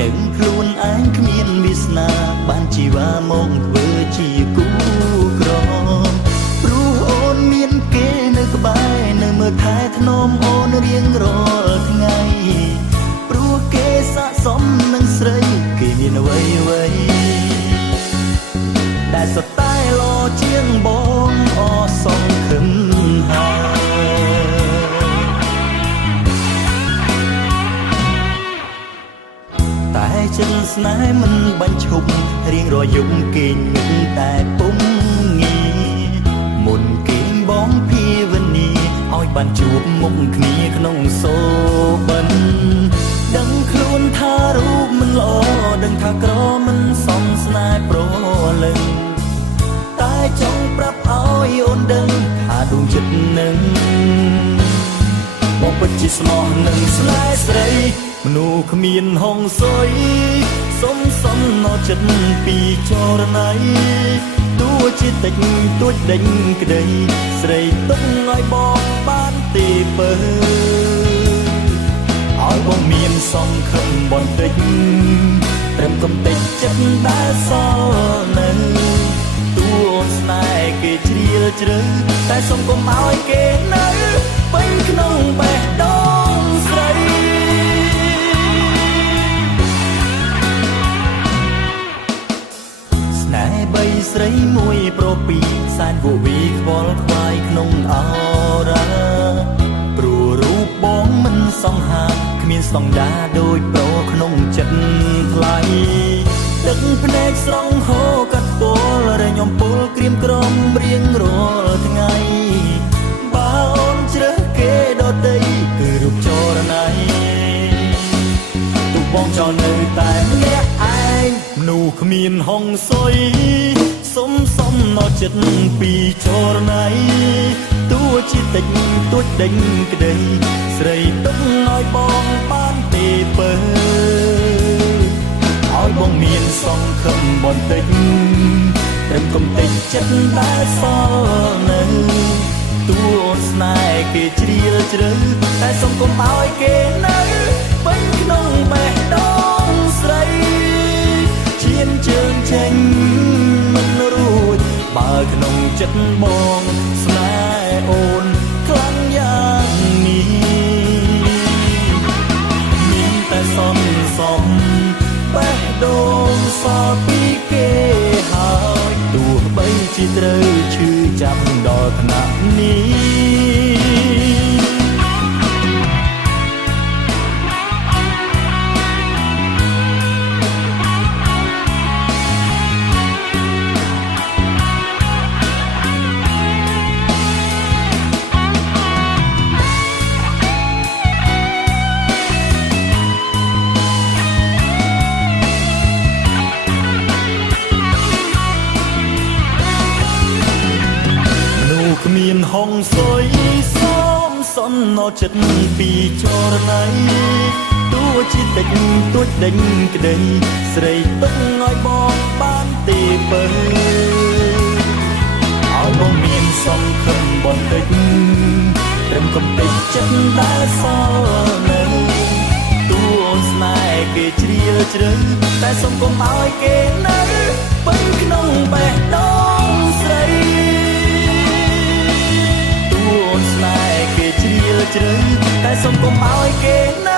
ដឹងខ្លួនឯងគ្មានវាសនាបានជីវ៉ាមកធ្វើជាគូក្រព្រោះអូនមានគេនៅក្បែរនៅមើលថែថ្នមអូនរៀងរាល់ថ្ងៃព្រោះគេស័ក្តិសមនឹងស្រីគេមានអ្វីដែលសុទ្ធតែល្អជាងបងអសង្ឃឹមតែចិត្តស្នេហ៍មិនបាញ់ឈប់រៀងរយប់គេងនឹងតែពុំងាមុនគេងបងភាវនាឲ្យបានជួបមុខគ្នាក្នុងសូបិនដឹងខ្លួនថារូបមិនល្អដឹងថាក្រមិនសមស្នេហ៍ប្រលឹងតែចង់ប្រាប់ឲ្យអូនដឹងថាដួងចិត្តនឹងបងពិតជាស្មោះនឹងស្នេហ៍ស្រីមនុស្សគ្មានហងសុយសុំសំណោចិត្តពីចរណៃទោះជាតិចទួចដេញក្តីស្រីទុកឲ្យបងបានទេពើឲ្យបងមានសង្ឃឹមបន្តិចត្រឹមកំតិចចិត្តដែលសល់នៅតួអូនស្នេហ៍គេជ្រាលជ្រៅតែសុំកុំឲ្យគេនៅពេញក្នុងបេះដូងស្រីស្នេហ៍បីស្រីមួយប្រពីសែនវវីខ្វល់ខ្វាយក្នុងអរ៉ាព្រោះរូបបងមិនសង្ហាគ្មានស្តង់ដារដូចប្រក្នុងចិត្តថ្លៃទឹកភ្នែកស្រង់ហូរកាត់ពលរញអំពុលក្រៀមក្រំរៀងរាល់ថ្ងៃបើអូនជ្រើសគេដទៃគឺរូបចរណៃទុកបងចោលនៅតែម្នាក់ឯងមនុស្សគ្មានហងសុយសុំសំណោចិត្តពីចរណៃទោះជាតិចទួចដេញក្តីស្រីទុកឲ្យបងបានទេពើឲ្យបងមានសង្ឃឹមបន្តិចត្រឹមកំតិចចិត្តដែលសល់នៅតួអូនស្នេហ៍គេជ្រាលជ្រៅតែសុំកុំឲ្យគេនៅពេញក្នុងបេះដូងស្រីឈានជើងចេញមិនរួចបើក្នុងចិត្តបងស្នេហ៍អូនខ្លាំងយ៉ាងនេះមានតែសន្សំបេះដូងសល់ពីគេហើយទោះបីជាត្រូវឈឺចាប់ដល់ថ្នាក់នេះគ្មានហងសុយសុំសន្នចិត្តពីចរណៃទោះជាតិចទួចដេញក្តីស្រីទុកឲ្យបងបានទេពើឲ្យបងមានសង្ឃឹមបន្តិចត្រឹមកំតិចចិត្តដែលសល់នៅតួអូនស្នេហ៍គេជ្រាលជ្រៅតែសុំកុំឲ្យគេនៅពេញក្នុងបេះដូងស្រីអូនស្នេហ៍គេជ្រាលជ្រៅតែសុំកុំឲ្យគេនៅ